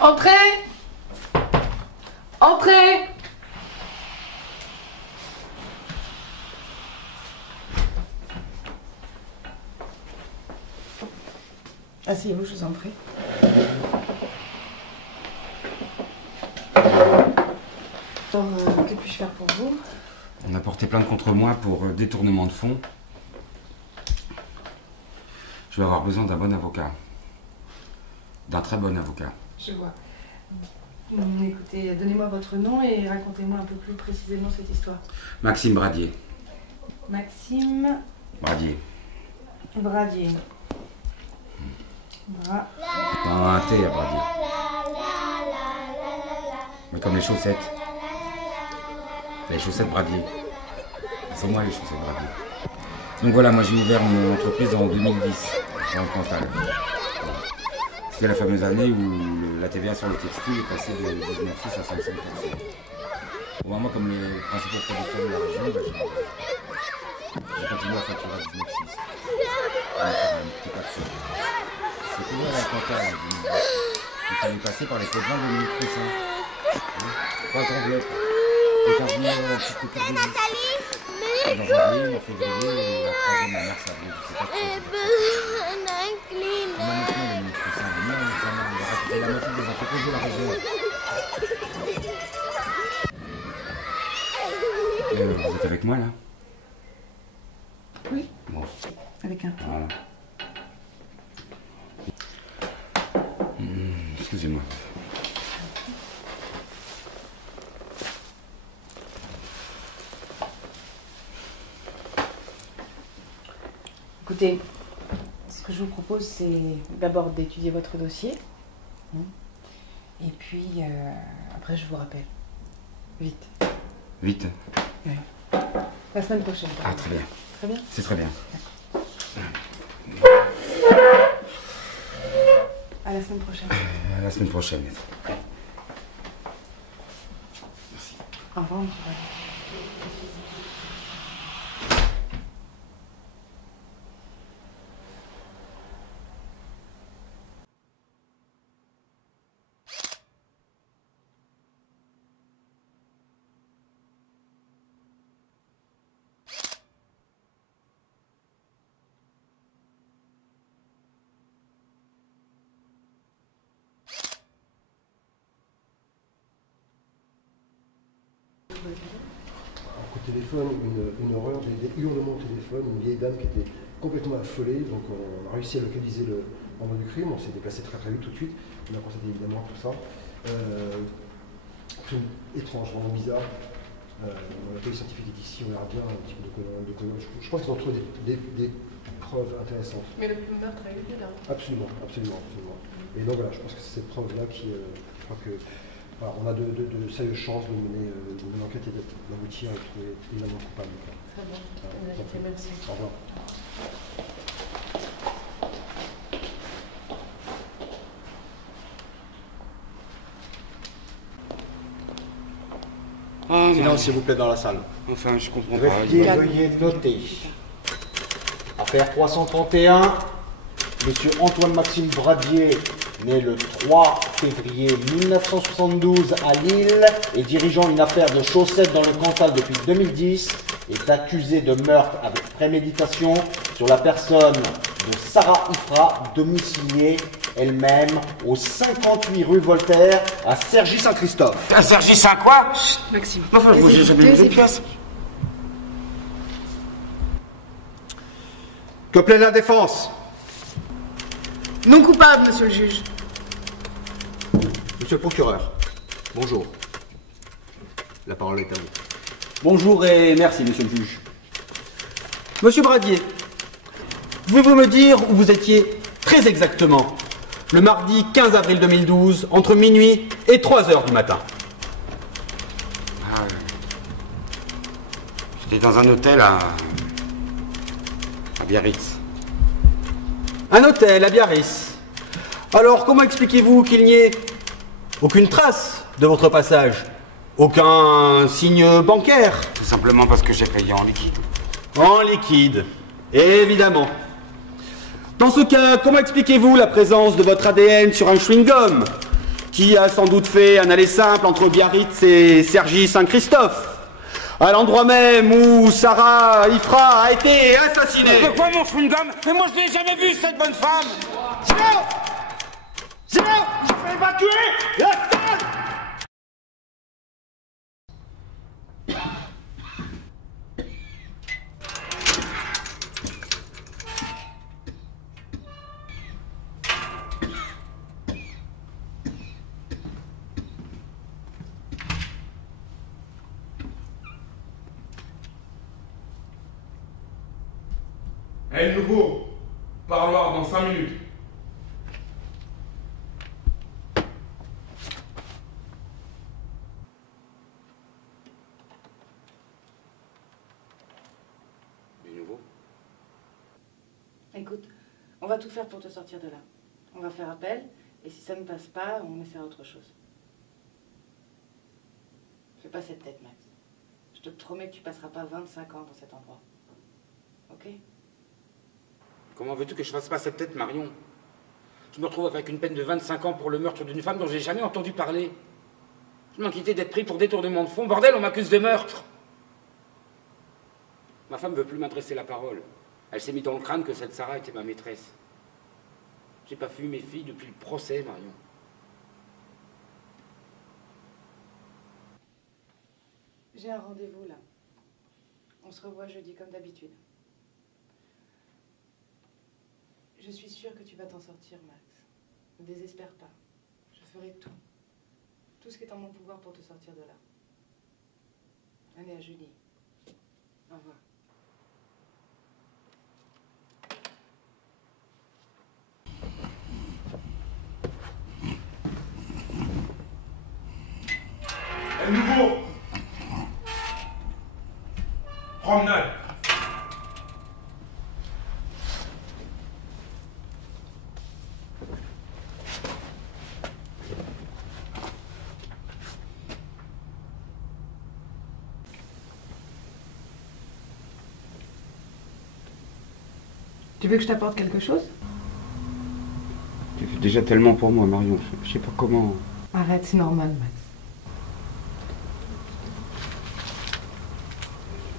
Entrez! Entrez! Asseyez-vous, je vous en prie. Alors, que puis-je faire pour vous? On a porté plainte contre moi pour détournement de fonds. Je vais avoir besoin d'un bon avocat. D'un très bon avocat. Je vois. Écoutez, donnez-moi votre nom et racontez-moi un peu plus précisément cette histoire. Maxime Bradier. Maxime... Bradier. Bradier. Non, un T à Bradier. Mais comme les chaussettes. Les chaussettes Bradier. C'est moi les chaussettes Bradier. Donc voilà, moi j'ai ouvert mon entreprise en 2010, dans le Cantal. C'était la fameuse année où la TVA sur le textile est passée de 19,6 à 55%. Bon, moi, comme le principal producteur de la région, j'ai continué à facturer à 19,6. C'est couvert à la Cantal. Il fallait passer par les quotas de Dominique Pressin. Pas tant de lettres. C'est un venu en petit peu de dans janvier, en février, et la 3e en mars, avril, je sais pas quoi. Maintenant, Dominique Pressin, il est mis en examen, il a raconté la moitié des entreprises de la région. Vous êtes avec moi, là? Oui. Bon. Avec un P. Voilà. Excusez-moi. Écoutez, ce que je vous propose, c'est d'abord d'étudier votre dossier. Et puis, après, je vous rappelle. Vite. Vite. Oui. La semaine prochaine. Ah, très bien. Très bien. C'est très bien. À la semaine prochaine. À la semaine prochaine. Merci. Au revoir, monsieur Bradier. Au téléphone, une horreur, des hurlements au téléphone, une vieille dame qui était complètement affolée, donc on a réussi à localiser le moment du crime, on s'est déplacé très très vite tout de suite, on a constaté évidemment tout ça. Crime étrange, vraiment bizarre. La police scientifique est ici, on verra bien un petit peu de colonne. Je pense qu'ils ont trouvé des preuves intéressantes. Mais le meurtre a eu lieu là. Absolument, absolument, absolument. Et donc voilà, je pense que c'est cette preuve-là qui, je crois que voilà, on a de sérieuses chances de mener l'enquête et d'aboutir à trouver évidemment coupable. Très bien. Merci. Au revoir. Silence, s'il vous plaît, dans la salle. Enfin, je comprends pas. Veuillez noter. Affaire 331, Monsieur Antoine Maxime Bradier, né le 3 février 1972 à Lille et dirigeant une affaire de chaussettes dans le Cantal depuis 2010, est accusé de meurtre avec préméditation sur la personne de Sarah Ifra, domiciliée elle-même au 58 rue Voltaire à Cergy-Saint-Christophe. À Cergy, c'est quoi? Chut, Maxime. Enfin, je j'ai jamais vu une pièce. Que plaide la défense? Non coupable, monsieur le juge. Monsieur le procureur, bonjour. La parole est à vous. Bonjour et merci, monsieur le juge. Monsieur Bradier, pouvez-vous me dire où vous étiez très exactement le mardi 15 avril 2012, entre minuit et 3 h du matin? J'étais dans un hôtel à Biarritz. Un hôtel à Biarritz. Alors, comment expliquez-vous qu'il n'y ait aucune trace de votre passage? Aucun signe bancaire? Tout simplement parce que j'ai payé en liquide. En liquide, évidemment. Dans ce cas, comment expliquez-vous la présence de votre ADN sur un chewing-gum qui a sans doute fait un aller simple entre Biarritz et Cergy-Saint-Christophe, à l'endroit même où Sarah Ifra a été assassinée. Mais quoi, mon chewing-gum? Mais moi, je l'ai jamais vu, cette bonne femme. Silence! Silence! Je vais évacuer la salle! Eh, le nouveau, parloir dans 5 minutes. Du nouveau? Écoute, on va tout faire pour te sortir de là. On va faire appel, et si ça ne passe pas, on essaie autre chose. Fais pas cette tête, Max. Je te promets que tu passeras pas 25 ans dans cet endroit. Ok? Comment veux-tu que je fasse pas cette tête, Marion? Je me retrouve avec une peine de 25 ans pour le meurtre d'une femme dont j'ai jamais entendu parler. Je m'inquiétais d'être pris pour détournement de fonds. Bordel, on m'accuse de meurtre. Ma femme veut plus m'adresser la parole. Elle s'est mis dans le crâne que cette Sarah était ma maîtresse. J'ai pas vu mes filles depuis le procès, Marion. J'ai un rendez-vous là. On se revoit jeudi comme d'habitude. Je suis sûre que tu vas t'en sortir, Max. Ne désespère pas. Je ferai tout. Tout ce qui est en mon pouvoir pour te sortir de là. Allez, à jeudi. Au revoir. Eh, le nouveau, promenade. Tu veux que je t'apporte quelque chose? Tu fais déjà tellement pour moi, Marion. Je sais pas comment... Arrête, c'est normal, Max.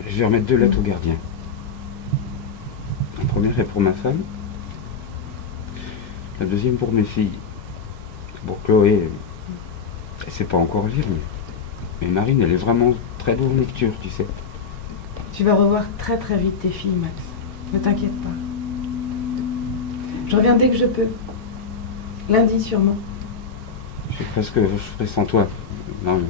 Je vais remettre 2 lettres au gardien. La première est pour ma femme. La deuxième pour mes filles. Pour Chloé, elle sait pas encore lire, mais Marine, elle est vraiment très bonne en lecture, tu sais. Tu vas revoir très très vite tes filles, Max. Ne t'inquiète pas. Je reviens dès que je peux. Lundi sûrement. Je sais presque je ferai sans toi, Marion.